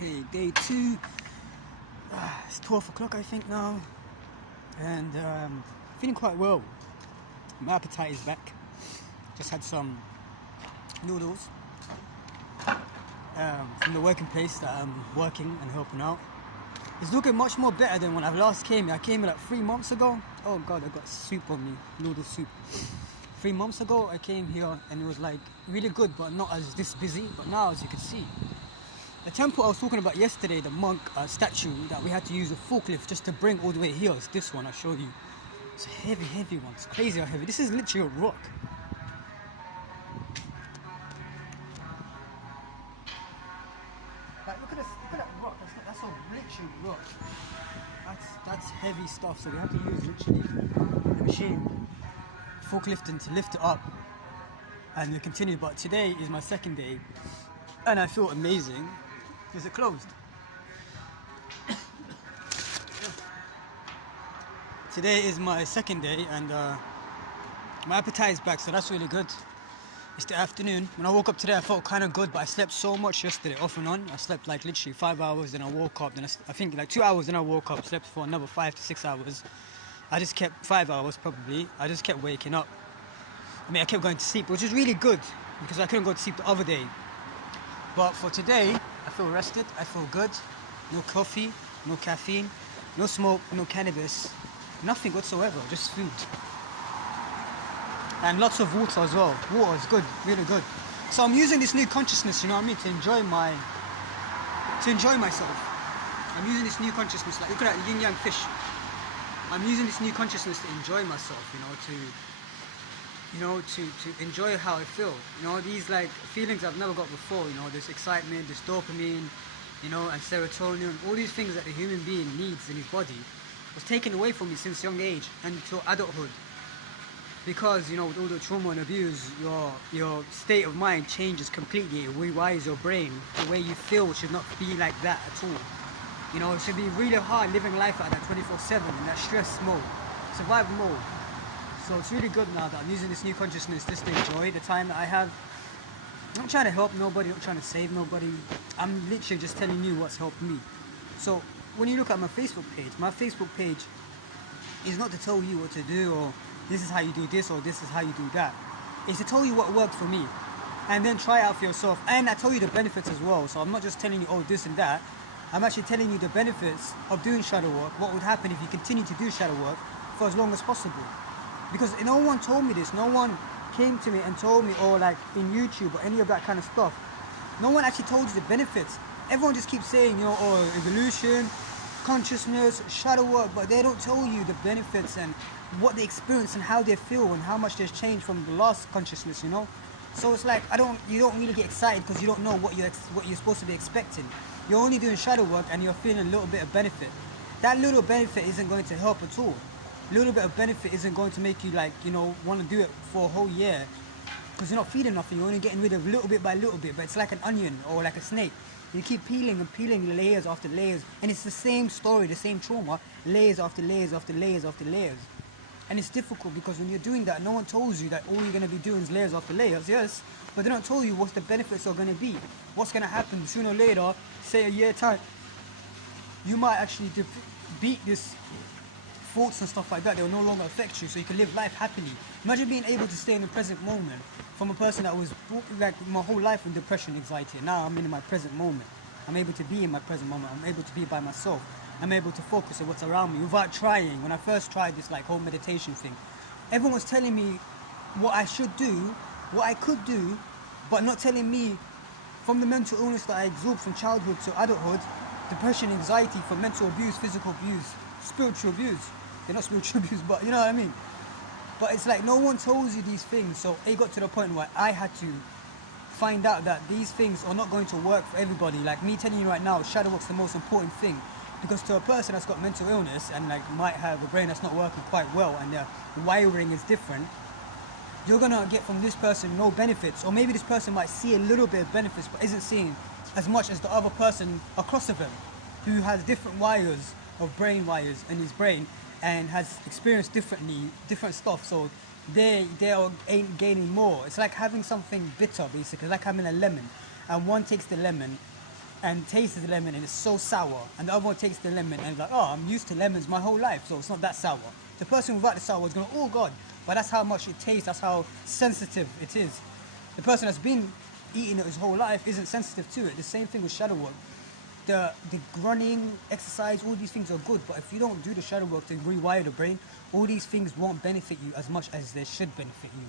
Okay, day 2. It's 12 o'clock I think now, and feeling quite well. My appetite is back. Just had some noodles from the working place that I'm working and helping out. It's looking much more better than when I last came here. I came here like 3 months ago. Oh god, I got soup on me, noodle soup. 3 months ago I came here and it was like really good, but not as this busy. But now, as you can see, the temple I was talking about yesterday, the monk statue that we had to use a forklift just to bring all the way here, is this one I showed you. It's a heavy one. It's crazy how heavy. This is literally a rock. Like, look at that rock. That's a literally rock. That's heavy stuff. So we have to use literally the machine, forklifting, to lift it up, and we continue. But today is my second day, and I feel amazing. Is it closed? Today is my second day, and my appetite is back, so that's really good. It's the afternoon. When I woke up today, I felt kind of good, but I slept so much yesterday, off and on. I slept like literally 5 hours, then I woke up, then I think like 2 hours, then I woke up, slept for another 5 to 6 hours. I just kept 5 hours probably. I just kept waking up. I kept going to sleep, which is really good because I couldn't go to sleep the other day. But for today, I feel rested, I feel good. No coffee, no caffeine, no smoke, no cannabis, nothing whatsoever, just food. And lots of water as well. Water is good, really good. So I'm using this new consciousness, you know what I mean, to enjoy myself. I'm using this new consciousness, like look at that yin yang fish. I'm using this new consciousness to enjoy myself, to enjoy how I feel. These like feelings I've never got before, this excitement, this dopamine, and serotonin, all these things that the human being needs in his body was taken away from me since young age and until adulthood. Because, with all the trauma and abuse, your state of mind changes completely. It rewires your brain. The way you feel should not be like that at all. It should be really hard living life like that 24/7 in that stress mode, survival mode. So it's really good now that I'm using this new consciousness just to enjoy the time that I have. I'm not trying to help nobody, I'm not trying to save nobody. I'm literally just telling you what's helped me. So when you look at my Facebook page is not to tell you what to do, or this is how you do this, or this is how you do that. It's to tell you what worked for me, and then try it out for yourself. And I tell you the benefits as well. So I'm not just telling you, oh, this and that. I'm actually telling you the benefits of doing shadow work, what would happen if you continue to do shadow work for as long as possible. Because no one told me this. No one came to me and told me, or like in YouTube or any of that kind of stuff. No one actually told you the benefits. Everyone just keeps saying, evolution, consciousness, shadow work, but they don't tell you the benefits and what they experience and how they feel and how much there's changed from the last consciousness, So it's like you don't really get excited because you don't know what you're supposed to be expecting. You're only doing shadow work and you're feeling a little bit of benefit. That little benefit isn't going to help at all. Little bit of benefit isn't going to make you want to do it for a whole year, because you're not feeling nothing. You're only getting rid of little bit by little bit. But it's like an onion or like a snake. You keep peeling and peeling layers after layers, and it's the same story, the same trauma, layers after layers after layers after layers. And it's difficult because when you're doing that, no one tells you that all you're going to be doing is layers after layers, yes, but they don't tell you what the benefits are going to be. What's going to happen sooner or later, say a year time, you might actually beat this thoughts and stuff like that. They will no longer affect you, so you can live life happily. Imagine being able to stay in the present moment from a person that was like my whole life in depression, anxiety, and now I'm in my present moment. I'm able to be in my present moment. I'm able to be by myself. I'm able to focus on what's around me without trying. When I first tried this like whole meditation thing, everyone was telling me what I should do, what I could do, but not telling me from the mental illness that I absorbed from childhood to adulthood, depression, anxiety, from mental abuse, physical abuse, spiritual abuse. They're not spiritual abuse, but you know what I mean. But it's like no one tells you these things, so it got to the point where I had to find out that these things are not going to work for everybody. Like me telling you right now, shadow work's the most important thing, because to a person that's got mental illness and like might have a brain that's not working quite well and their wiring is different, you're gonna get from this person no benefits, or maybe this person might see a little bit of benefits but isn't seeing as much as the other person across of them who has different wires of brain wires in his brain and has experienced different stuff, so they are gaining more. It's like having something bitter, basically. It's like having a lemon, and one takes the lemon and tastes the lemon and it's so sour, and the other one takes the lemon and is like, oh, I'm used to lemons my whole life, so it's not that sour. The person without the sour is going, oh God, but that's how much it tastes, that's how sensitive it is. The person that's been eating it his whole life isn't sensitive to it. The same thing with shadow work. The running, exercise, all these things are good, but if you don't do the shadow work to rewire the brain, all these things won't benefit you as much as they should benefit you.